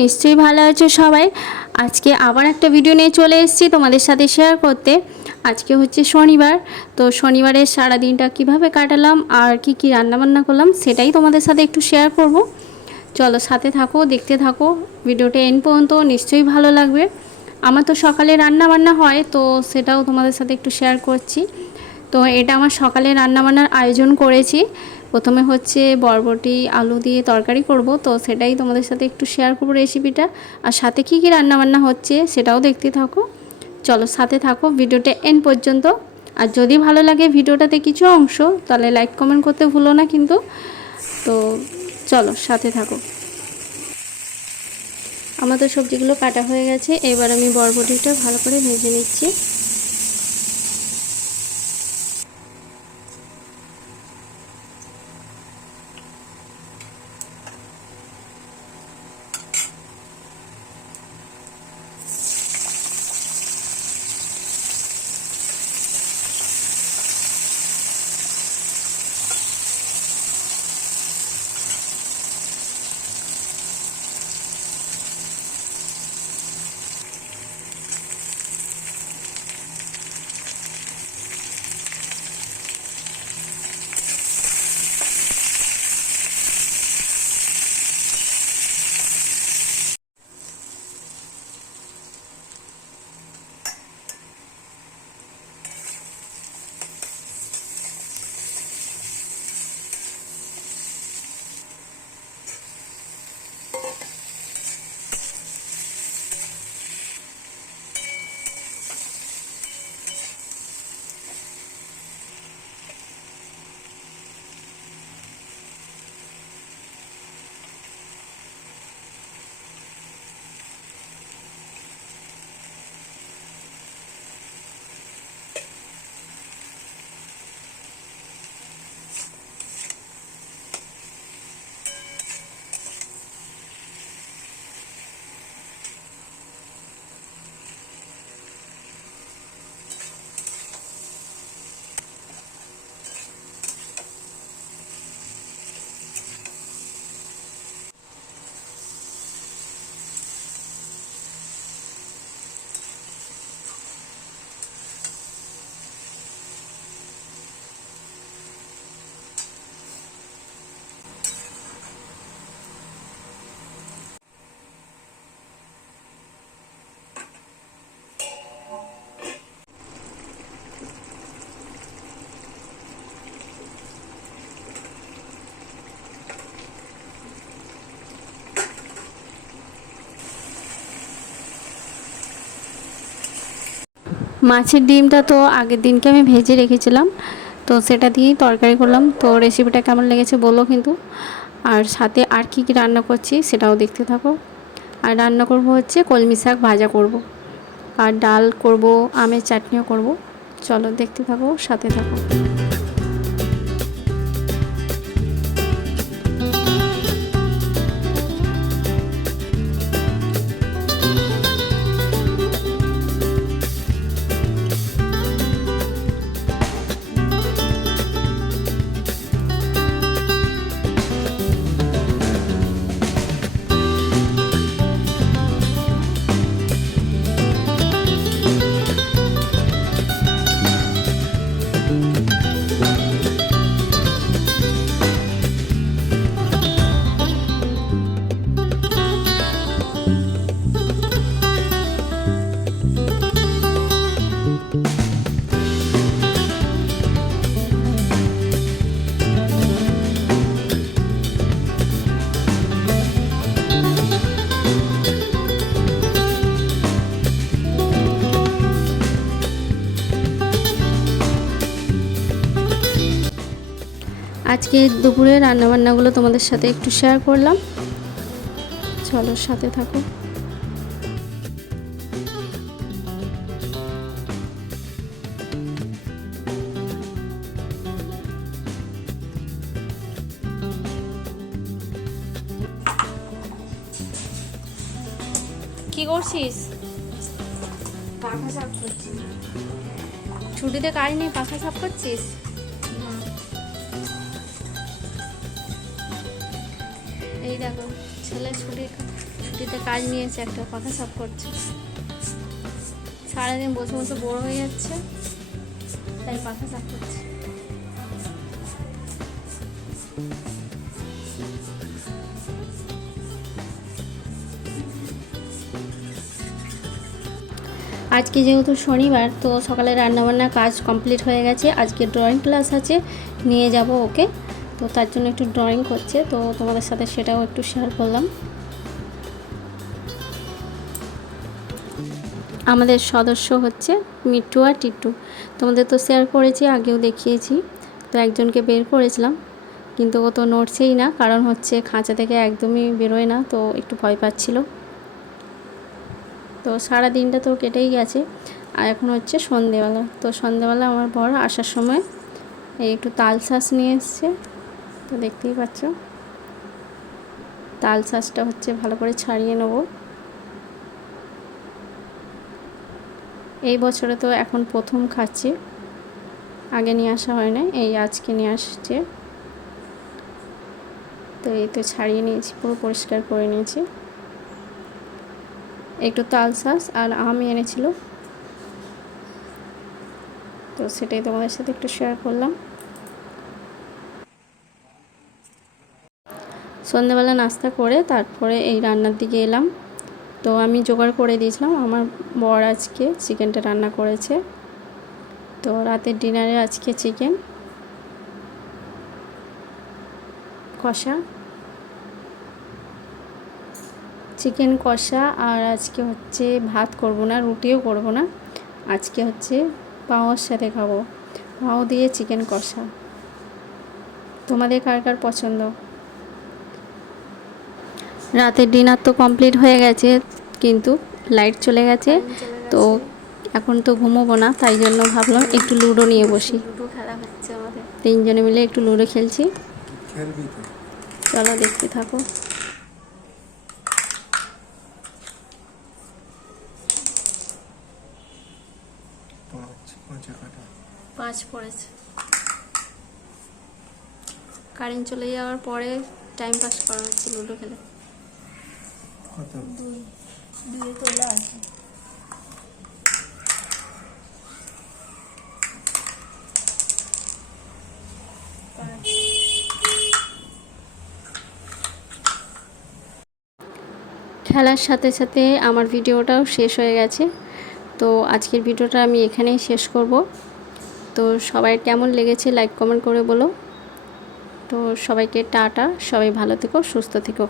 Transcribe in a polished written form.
নিশ্চয়ই ভালো আছো সবাই। আজকে আবার একটা ভিডিও নিয়ে চলে এসেছি তোমাদের সাথে শেয়ার করতে। আজকে হচ্ছে শনিবার, তো শনিবারের সারা দিনটা কিভাবে কাটালাম আর কি কি রান্নাবান্না করলাম সেটাই তোমাদের সাথে একটু শেয়ার করব। চলো সাথে থাকো, দেখতে থাকো ভিডিওটা এন্ড পর্যন্ত, নিশ্চয়ই ভালো লাগবে। আমার তো সকালে রান্না বান্না হয়, তো সেটাও তোমাদের সাথে একটু শেয়ার করছি। তো এটা আমার সকালে রান্নাবান্নার আয়োজন করেছি। প্রথমে হচ্ছে বরবটি আলু দিয়ে তরকারি করব, তো সেটাই তোমাদের সাথে একটু শেয়ার করব রেসিপিটা। আর সাথে কী কী রান্নাবান্না হচ্ছে সেটাও দেখতে থাকো। চলো সাথে থাকো ভিডিওটা এন্ড পর্যন্ত। আর যদি ভালো লাগে ভিডিওটাতে কিছু অংশ, তাহলে লাইক কমেন্ট করতে ভুলো না কিন্তু। তো চলো সাথে থাকো। আমাদের সবজিগুলো কাটা হয়ে গেছে, এবার আমি বরবটিটা ভালো করে ভেজে নিচ্ছি। মাছের ডিমটা তো আগের দিনকে আমি ভেজে রেখেছিলাম, তো সেটা দিয়েই তরকারি করলাম। তো রেসিপিটা কেমন লেগেছে বলো কিন্তু। আর সাথে আর কি কি রান্না করছি সেটাও দেখতে থাকো। আর রান্না করব হচ্ছে কলমি শাক ভাজা করব, আর ডাল করব, আমের চাটনিও করব। চলো দেখতে থাকো, সাথে থাকো। আজকে দুপুরে রান্নাবান্নাগুলো তোমাদের সাথে একটু শেয়ার করলাম। চলো সাথে থাকো। কি করছিস? পাখা সাফ করছি। ছুটিতে কাজ নেই, পাখা সাফ করছিস? এই দেখো ছেলে ছুটির ছুটিতে কাজ নিয়েছে, একটা পাখা সাফ করছে। সারাদিন বসে বসে বোর হয়ে যাচ্ছে, তাই পাখা সাফ করছে। আজকে যেহেতু শনিবার, তো সকালে রান্নাবান্না কাজ কমপ্লিট হয়ে গেছে। আজকে ড্রয়িং ক্লাস আছে, নিয়ে যাব ওকে। তো তার জন্য একটু ড্রয়িং করছে, তো তোমাদের সাথে সেটাও একটু শেয়ার করলাম। আমাদের সদস্য হচ্ছে মিট্টু আর টিট্টু। তোমাদের তো শেয়ার করেছি, আগেও দেখিয়েছি। তো একজনকে বের করেছিলাম, কিন্তু ও তো নড়ছেই না, কারণ হচ্ছে খাঁচা থেকে একদমই বেরোয় না, তো একটু ভয় পাচ্ছিল। তো সারা দিনটা তো কেটেই গেছে, আর এখন হচ্ছে সন্ধেবেলা। তো সন্ধেবেলা আমার বর আসার সময় এই একটু তাল শাঁস নিয়ে এসছে, তো দেখতেই পাচ্ছ। তাল শাঁসটা হচ্ছে ভালো করে ছাড়িয়ে নেব। এই বছরে তো এখন প্রথম খাচ্ছি, আগে নিয়ে আসা হয় না, এই আজকে নিয়ে আসছে। তো এই তো ছাড়িয়ে নিয়েছি, পুরো পরিষ্কার করে নিয়েছি। একটু তাল শাঁস আর আম এনেছিল, তো সেটাই তোমাদের সাথে একটু শেয়ার করলাম। সন্ধ্যাবেলা নাস্তা করে তারপরে এই রান্নার দিকে এলাম। তো আমি জোগাড় করে দিয়েছিলাম, আমার বর আজকে চিকেনটা রান্না করেছে। তো রাতের ডিনারে আজকে চিকেন কষা, আর আজকে হচ্ছে ভাত করব না, রুটিও করব না। আজকে হচ্ছে পাওয়ার সাথে খাবো, পাও দিয়ে চিকেন কষা। তোমাদের কার কার পছন্দ? রাতের ডিনার তো কমপ্লিট হয়ে গেছে, কিন্তু লাইট চলে গেছে। তো এখন তো ঘুমোবো না, তাই জন্য ভাবলাম একটু লুডো নিয়ে বসি। লুডো খেলা হচ্ছে আমাদের। তিনজনে মিলে একটু লুডো খেলছি, চলো দেখতে থাকো। পাঁচ পড়েছে। কারেন্ট চলে যাওয়ার পরে টাইম পাস করা হচ্ছে লুডো খেলে। দুই তোলা আছে। খেলার সাথে সাথে আমার ভিডিওটাও শেষ হয়ে গেছে। তো আজকের ভিডিওটা আমি এখানেই শেষ করব। তো সবাই কেমন লেগেছে লাইক কমেন্ট করে বলো। তো সবাইকে টাটা, সবাই ভালো থেকো, সুস্থ থেকো।